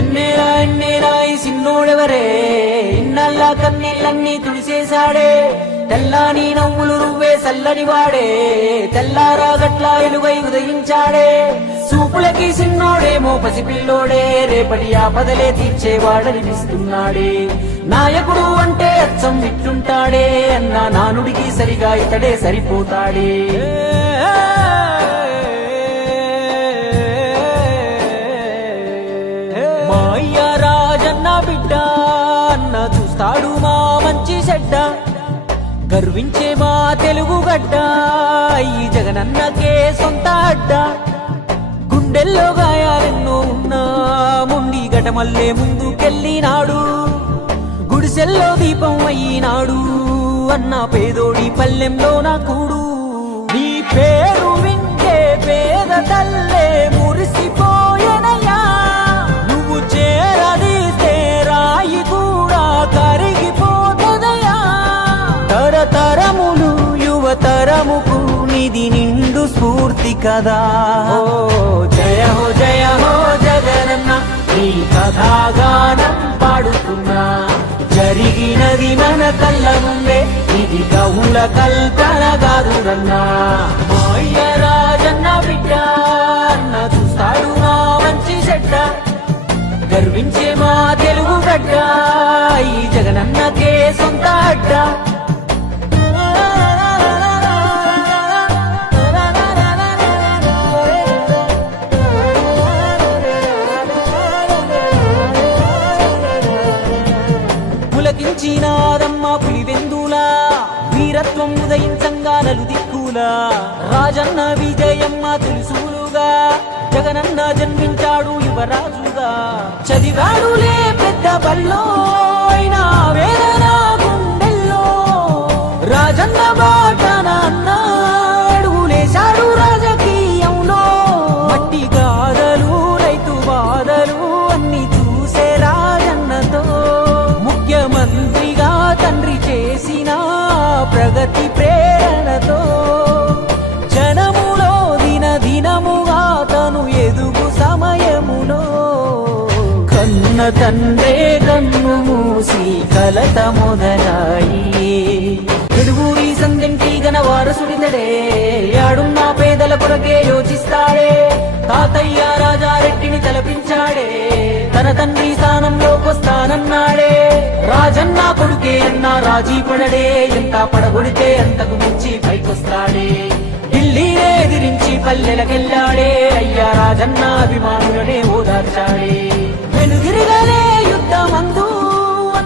ఎన్నేరా ఈ సిన్నోడెవరే ఇన్నల్లా కన్నీళ్ళన్నీ తుడిసేశాడే తెల్లాని నవ్వులు నువ్వే సల్లని వాడే తెల్లారా గట్లా ఎలుగై ఉదయించాడే సూపులకి సిన్నోడేమో పసిపిల్లోడే రేపటి ఆపదలే తీర్చేవాడనిపిస్తున్నాడే నాయకుడు అంటే అచ్చం విట్టుంటాడే అన్న నానుడికి సరిగా ఇతడే సరిపోతాడే మా అయ్య రాజన్న బిడ్డ అన్న చూస్తాడు మా మంచి చెడ్డ గర్వించే మా తెలుగు గడ్డ ఈ జగనన్నకే సొంత అడ్డ గుండెల్లో గాయాలెన్నో ఉన్నా ముండి గటమల్లే ముందుకెళ్ళినాడు గుడిసెల్లో దీపం అయ్యినాడు అన్న పేదోడి పల్లెంలో నా కూడు నీ పేరు వింటే పేద తల్లే మురిసిపోయెనయ్యా నువ్వు చేరదీస్తే రాయి కూడా కరిగిపోతదయ్యా తరతరములు యువతరముకు నిధి నిండు స్ఫూర్తి కదా ఓ జయ హో జగనన్న నీ కథాగానం పాడుతున్నా జరిగినది మన కళ్ళ ముందే ఇది కవుల కల్పన కాదురన్నా మా అయ్య రాజన్న బిడ్డ అన్న చూస్తాడు మా మంచి చెడ్డ గర్వించే మా తెలుగు గడ్డ ఈ జగనన్నకే సొంత అడ్డ పులకించినాదమ్మ పులివెందులా వీరత్వం ఉదయించంగా నలు దిక్కులా రాజన్న విజయమ్మ తులుసులుగా జగనన్న జన్మించాడు యువరాజుగా చదివాడులే పెద్ద బల్లో అయినా వేదన గుండెల్లో రాజన్న బాటన అడుగులేశాడు రాజకీయంలో మట్టి గాథలు రైతు బాధలు అన్ని చూసే రాజన్నతో ముఖ్యమంత్రిగా తండ్రి చేసిన ప్రగతి ప్రేరణతో జనములో దినదినముగా తను ఎదుగు సమయములో కన్న తండ్రే కన్ను మూసి కలత మొదలాయి తెలుగురి సందెంటి గన వారసుడితడే ఆడున్న పేదల కొరకే యోచిస్తాడే తాతయ్య రాజారెడ్డిని తలపించాడే తన తండ్రి స్థానంలోకొస్తానన్నాడే రాజన్న కొడుకే అన్నా రాజీ పడడే ఎంత పడగొడితే అంతకు మించి పైకొస్తాడే ఢిల్లీనే ఎదిరించి పల్లెలకెళ్ళాడే అయ్యా రాజన్న అభిమానులనే ఓదార్చాడే